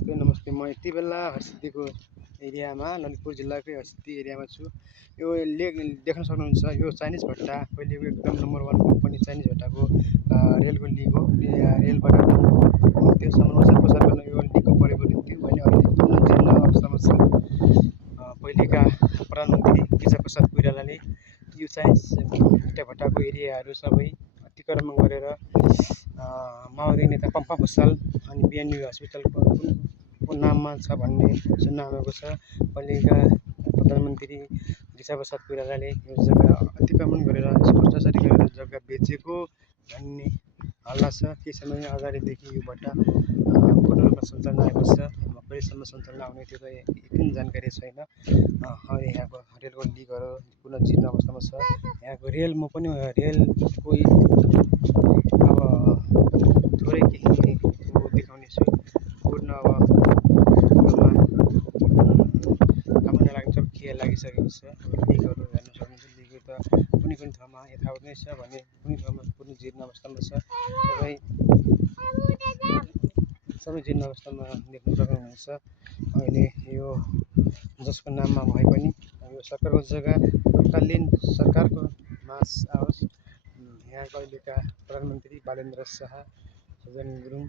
नमस्ते नमस्ते म यति बेला हरसिद्धीको एरियामा ललितपुर जिल्लाकै हरसिद्धि एरियामा छु। यो लेक देख्न सक्नुहुन्छ, यो चाइनिज भट्टा पहिलेको एकदम नम्बर 1 कम्पनी चाइनिज भट्टाको रेलको लिक हो। रेलबाट त्यो सामान ओसार पसार गर्न यो लिकको प्रयोग गरिन्थ्यो भने अहिले पुनः जीर्ण अवस्थामा छ। पहिलेका प्रधानमन्त्री गिरिजाप्रसाद कोइरालाले यो चाइनिज इँटा भट्टाको एरियाहरू सबै अतिक्रमण गरेर माओवादी नेता पम्पा भुसाल अनि बिएनयु हस्पिटलको नाममा छ भन्ने सुन्न आएको छ। पहिलेका प्रधानमन्त्री गिरिजाप्रसाद कोइरालाले यो जग्गा अतिक्रमण गरेर भ्रष्टाचारी गरेर जग्गा बेचेको भन्ने हल्ला छ। केही समय अगाडिदेखि यो भट्टा पूर्ण रूपमा सञ्चालन आएको छ। कहिलेसम्म सञ्चालन आउने त्यो त यकिन जानकारी छैन। यहाँको रेलको लिकहरू पुनः जीर्ण अवस्थामा छ। यहाँको रेल म पनि रेलको अब थोरै केही देखाउने छु। पूर्ण अब काम नलाग्छ, खिया लागिसकेको छ। लिकहरू हेर्न सक्नुहुन्छ, लिक त कुनै कुनै ठाउँमा यथावत नै छ भने कुनै ठाउँमा पूर्ण जीर्ण अवस्थामा छ। सबै जीर्ण अवस्थामा देख्न सक्नुहुनेछ। अहिले यो जसको नाममा भए पनि यो सरकारको जग्गा तत्कालीन सरकारको नाश आओस्। यहाँको अहिलेका प्रधानमन्त्री बालेन्द्र शाह, सजन गुरुङ,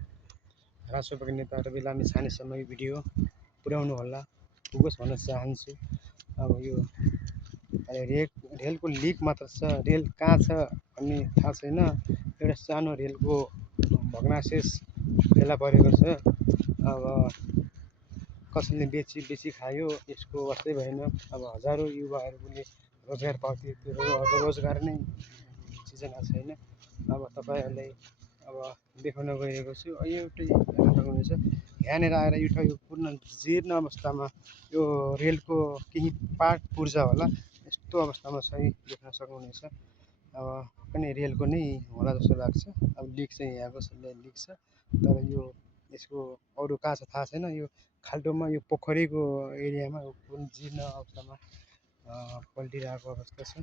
राष्ट्रपति नेता रवि लामी छानेसम्म यो भिडियो पुर्याउनु होला, पुगोस् भन्न चाहन्छु। अब यो रेलको लिक मात्र छ, रेल कहाँ छ भन्ने थाहा छैन। एउटा सानो रेलको भग्नाशेष फेला परेको छ। अब कसैले बेची खायो, यसको वास्तै भएन। अब हजारौँ युवाहरूले रोजगार पाउँथे, त्यो रोजगार नै सिर्जना छैन। अब तपाईँहरूलाई अब देखाउन गइरहेको छु। एउटै हेर्न सक्नुहुनेछ, यहाँनिर आएर यो ठाउँ पूर्ण जीर्ण अवस्थामा यो रेलको केही पार्ट पुर्जा होला यस्तो अवस्थामा चाहिँ देख्न सक्नुहुनेछ। अब पनि रेलको नै होला जस्तो लाग्छ। अब लिक चाहिँ यहाँको लिक छ, तर यो यसको अरू कहाँ छ थाहा छैन। यो खाल्डोमा यो पोखरीको एरियामा पूर्ण जीर्ण अवस्थामा पल्टिरहेको अवस्था छ।